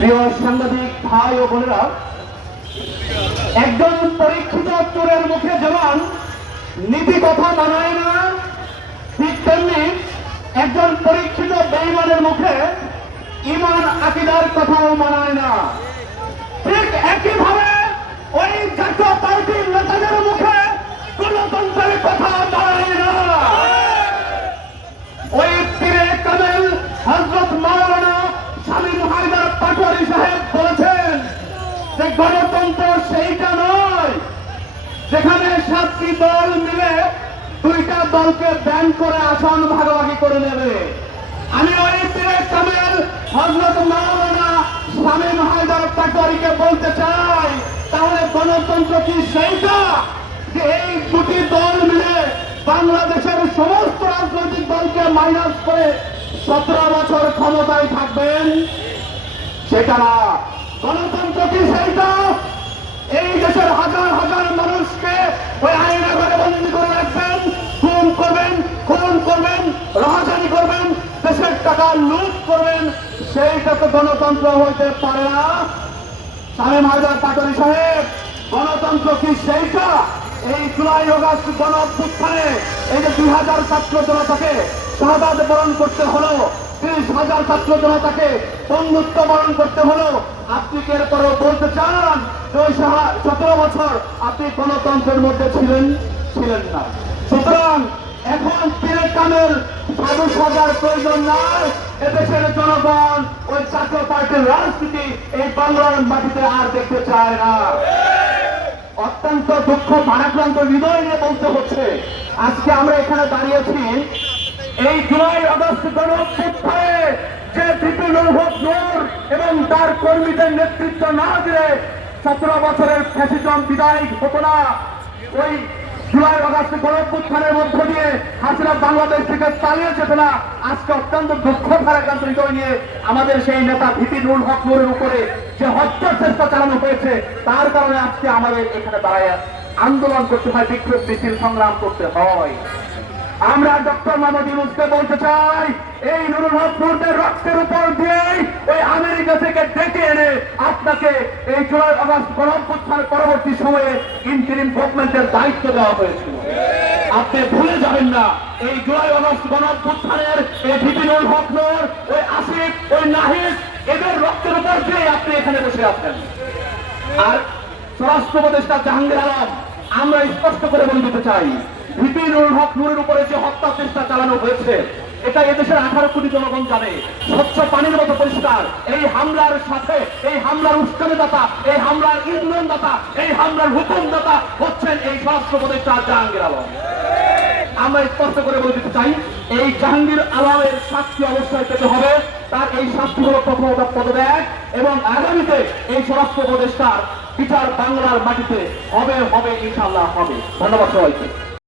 সাংবাদিক ভাই ও বোনেরা একজন পরীক্ষিত চোরের মুখে যেমন নীতি কথা মানায় না, ঠিক তেমনি একজন পরীক্ষিত বেইমানের মুখে ইমান আকিদার কথাও মানায় না। ঠিক একইভাবে ওই সেইটা নয়। যেখানে সাতটি দল মিলে দুইটা দলকে ব্যান করে আসন ভাগাভাগি করে নেবে। আমি ওই পীরে কামেল হজরত মাওলানা শামীম হায়দার পাটোয়ারিকে বলতে চাই, তাহলে গণতন্ত্র কি সেইটা? যে এই দুটি দল মিলে বাংলাদেশের সমস্ত রাজনৈতিক দলকে মাইনাস করে সতেরো বছর ক্ষমতায় থাকবেন, সেটা গণতন্ত্র কি সেইটা? টাকা লুট করবেন, সেইটা তো গণতন্ত্র হইতে পারে না। সাহেব হায়দার পাটরি সাহেব, গণতন্ত্র কি সেইটা? এই জুলাই অগাস্ট গণ অভ্যুত্থানে এই যে দুই হাজার ছাত্র জনতাকে শাহাদ বরণ করতে হলো, তিরিশ হাজার ছাত্র জনতাকে বন্ধুত্ব বরণ করতে হলো, আপনি কি এরপরও বলতে চান? সতেরো বছর আপনি গণতন্ত্রের মধ্যে ছিলেন ছিলেন না। সুতরাং এখন পীরের কামের সাধু সাজার প্রয়োজন নাই। এদেশের জনগণ, ওই জাতীয় পার্টির রাজনীতি এই বাংলার মাটিতে আর দেখতে চায় না। অত্যন্ত দুঃখ ভারাক্রান্ত হৃদয় নিয়ে বলতে হচ্ছে। আজকে আমরা এখানে দাঁড়িয়েছি। এই জুলাই আগস্ট গণঅভ্যুত্থানে যে হক নূর এবং তার কর্মীদের নেতৃত্ব না দিলে সতেরো বছরের ফ্যাসিজম বিদায় হতো না ওই জুলাই গণপুত্থানের মধ্য দিয়ে হাসিনা বাংলাদেশ থেকে পালিয়ে যেত আজকে অত্যন্ত দুঃখ ভারাক্রান্ত নিয়ে আমাদের সেই নেতা ভিপি নুল হক নুরের উপরে যে হত্যার চেষ্টা চালানো হয়েছে, তার কারণে আজকে আমাদের এখানে দাঁড়ায় আন্দোলন করতে হয়, বিক্ষোভ মিছিল সংগ্রাম করতে হয়। আমরা ডক্টর মোহাম্মদ ইউনুসকে বলতে চাই, এই নুরুল হক নূরদের রক্তের উপর দিয়ে ওই আমেরিকা থেকে ডেকে এনে আপনাকে এই জুলাই আগস্ট গণঅভ্যুত্থানের পরবর্তী সময়ে ইন্টারিম গভর্নমেন্টের দায়িত্ব দেওয়া হয়েছিল। আপনি ভুলে যাবেন না, এই জুলাই আগস্ট গণঅভ্যুত্থানের এই ভিপিনুল হক ওই আসিফ, ওই নাহিদ, এদের রক্তের উপর দিয়ে আপনি এখানে বসে আছেন। আর স্বরাষ্ট্র উপদেষ্টা জাহাঙ্গীর আলম, আমরা স্পষ্ট করে বলে দিতে চাই ভিপিনুল হক নূরের উপরে যে হত্যা চেষ্টা চালানো হয়েছে, এটা এদেশের আঠারো কোটি জনগণ জানে। স্বচ্ছ পানির মতো পরিষ্কার। এই হামলার সাথে এই হামলার উস্কানিদাতা, এই হামলার ইন্ধনদাতা, এই হামলার হুকুমদাতা হচ্ছেন এই স্বরাষ্ট্র উপদেষ্টা জাহাঙ্গীর আলম। আমরা স্পষ্ট করে বলে দিতে চাই, এই জাহাঙ্গীর আলমের শাস্তি অবস্থায় পেতে হবে। তার এই শাস্তি হল প্রথমত পদত্যাগ এবং আগামীতে এই স্বরাষ্ট্র উপদেষ্টার বিচার বাংলার মাটিতে হবে হবে ইনশাল্লাহ হবে। ধন্যবাদ সবাইকে।